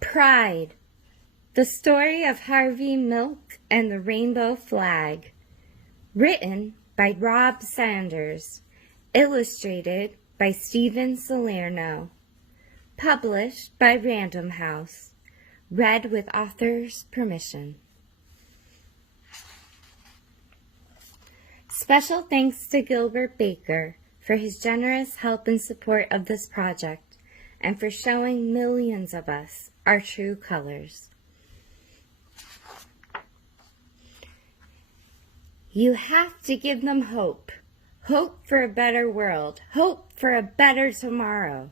Pride, the story of Harvey Milk and the Rainbow Flag. Written by Rob Sanders. Illustrated by Steven Salerno. Published by Random House. Read with author's permission. Special thanks to Gilbert Baker for his generous help and support of this project and for showing millions of us our true colors. You have to give them hope. Hope for a better world. Hope for a better tomorrow.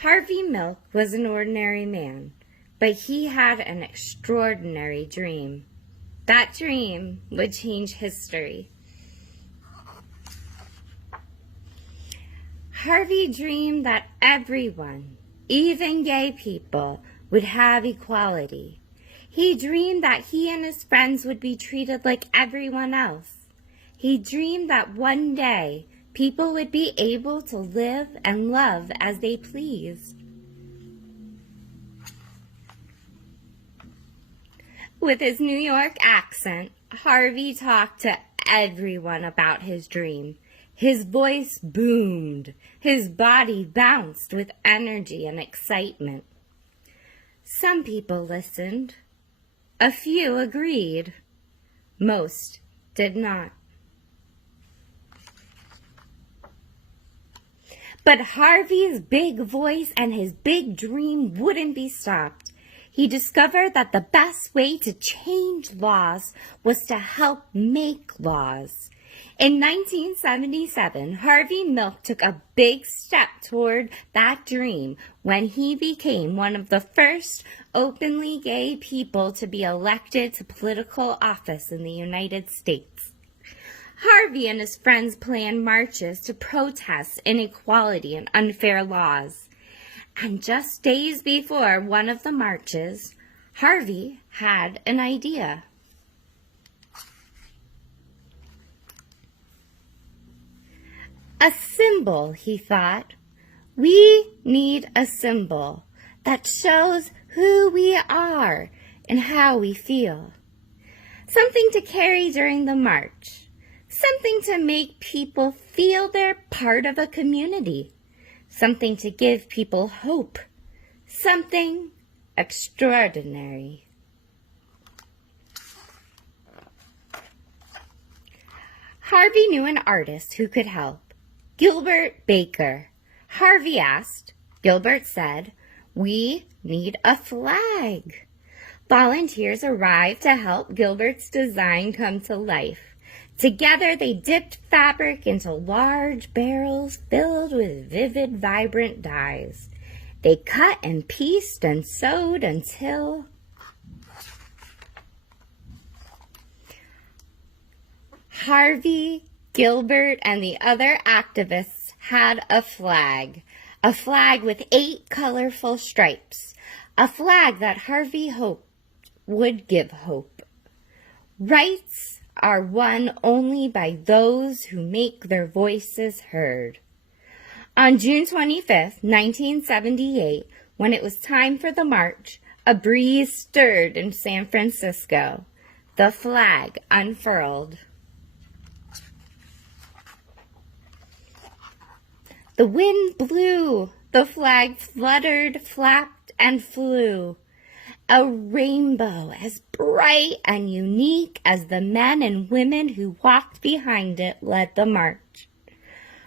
Harvey Milk was an ordinary man, but he had an extraordinary dream. That dream would change history. Harvey dreamed that everyone, even gay people, would have equality. He dreamed that he and his friends would be treated like everyone else. He dreamed that one day people would be able to live and love as they pleased. With his New York accent, Harvey talked to everyone about his dream. His voice boomed. His body bounced with energy and excitement. Some people listened. A few agreed. Most did not. But Harvey's big voice and his big dream wouldn't be stopped. He discovered that the best way to change laws was to help make laws. In 1977, Harvey Milk took a big step toward that dream when he became one of the first openly gay people to be elected to political office in the United States. Harvey and his friends planned marches to protest inequality and unfair laws. And just days before one of the marches, Harvey had an idea. A symbol, he thought. We need a symbol that shows who we are and how we feel. Something to carry during the march. Something to make people feel they're part of a community. Something to give people hope. Something extraordinary. Harvey knew an artist who could help. Gilbert Baker. Harvey asked. Gilbert said, "We need a flag." Volunteers arrived to help Gilbert's design come to life. Together they dipped fabric into large barrels filled with vivid, vibrant dyes. They cut and pieced and sewed until Harvey, Gilbert, and the other activists had a flag with 8 colorful stripes, a flag that Harvey hoped would give hope. Rights are won only by those who make their voices heard. On June 25th, 1978, when it was time for the march, a breeze stirred in San Francisco. The flag unfurled. The wind blew, the flag fluttered, flapped, and flew. A rainbow as bright and unique as the men and women who walked behind it led the march.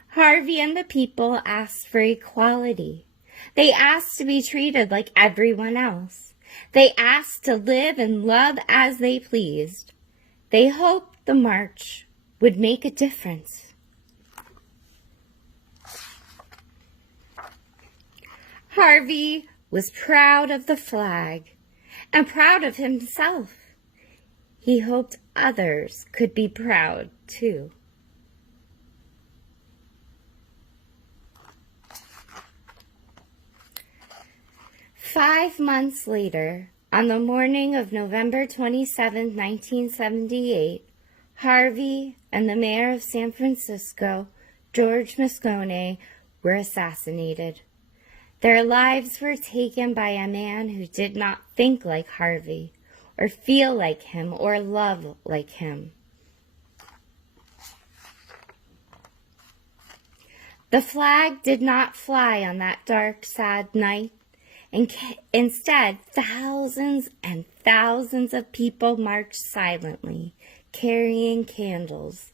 Harvey and the people asked for equality. They asked to be treated like everyone else. They asked to live and love as they pleased. They hoped the march would make a difference. Harvey was proud of the flag and proud of himself. He hoped others could be proud too. Five months later, on the morning of November 27, 1978, Harvey and the mayor of San Francisco, George Moscone, were assassinated. Their lives were taken by a man who did not think like Harvey, or feel like him, or love like him. The flag did not fly on that dark, sad night. Instead, thousands and thousands of people marched silently, carrying candles.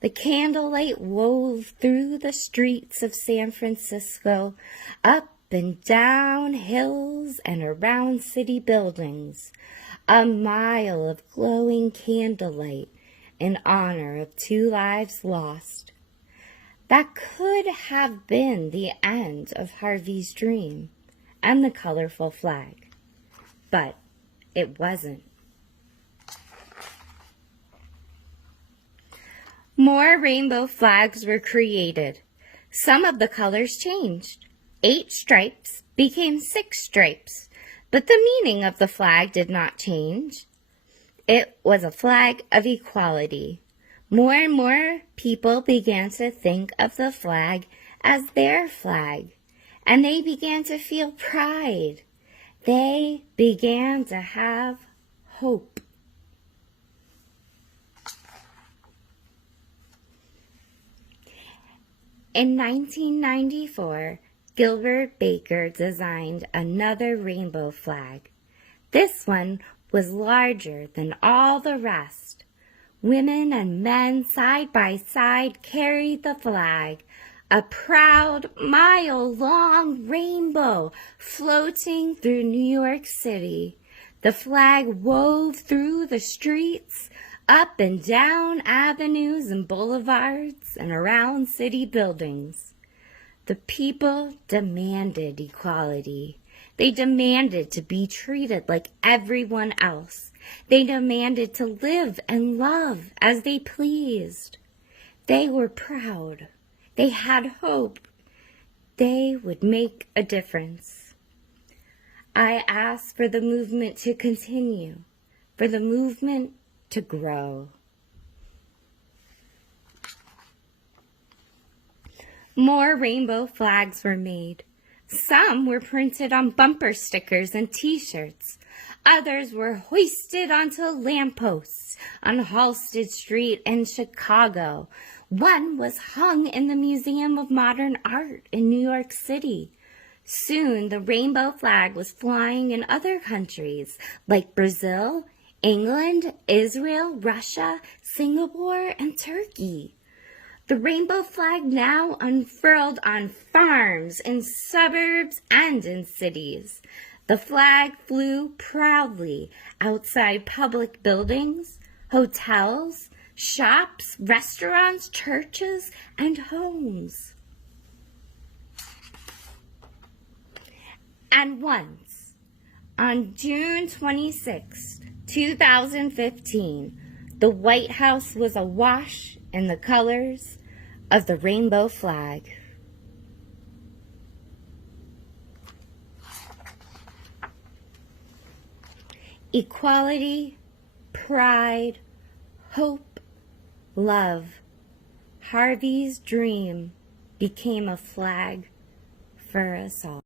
The candlelight wove through the streets of San Francisco, up and down hills and around city buildings, a mile of glowing candlelight in honor of 2 lives lost. That could have been the end of Harvey's dream and the colorful flag, but it wasn't. More rainbow flags were created. Some of the colors changed. 8 stripes became 6 stripes, but the meaning of the flag did not change. It was a flag of equality. More and more people began to think of the flag as their flag, and they began to feel pride. They began to have hope. In 1994, Gilbert Baker designed another rainbow flag. This one was larger than all the rest. Women and men side by side carried the flag, a proud mile-long rainbow floating through New York City. The flag wove through the streets, up and down avenues and boulevards, and around city buildings. The people demanded equality. They demanded to be treated like everyone else. They demanded to live and love as they pleased. They were proud. They had hope. They would make a difference. I ask for the movement to continue, for the movement to grow. More rainbow flags were made. Some were printed on bumper stickers and t-shirts. Others were hoisted onto lampposts on Halsted Street in Chicago. One was hung in the Museum of Modern Art in New York City. Soon the rainbow flag was flying in other countries like Brazil, England, Israel, Russia, Singapore, and Turkey. The rainbow flag now unfurled on farms, in suburbs, and in cities. The flag flew proudly outside public buildings, hotels, shops, restaurants, churches, and homes. And once, on June 26, 2015, the White House was awash in the colors of the rainbow flag. Equality, pride, hope, love. Harvey's dream became a flag for us all.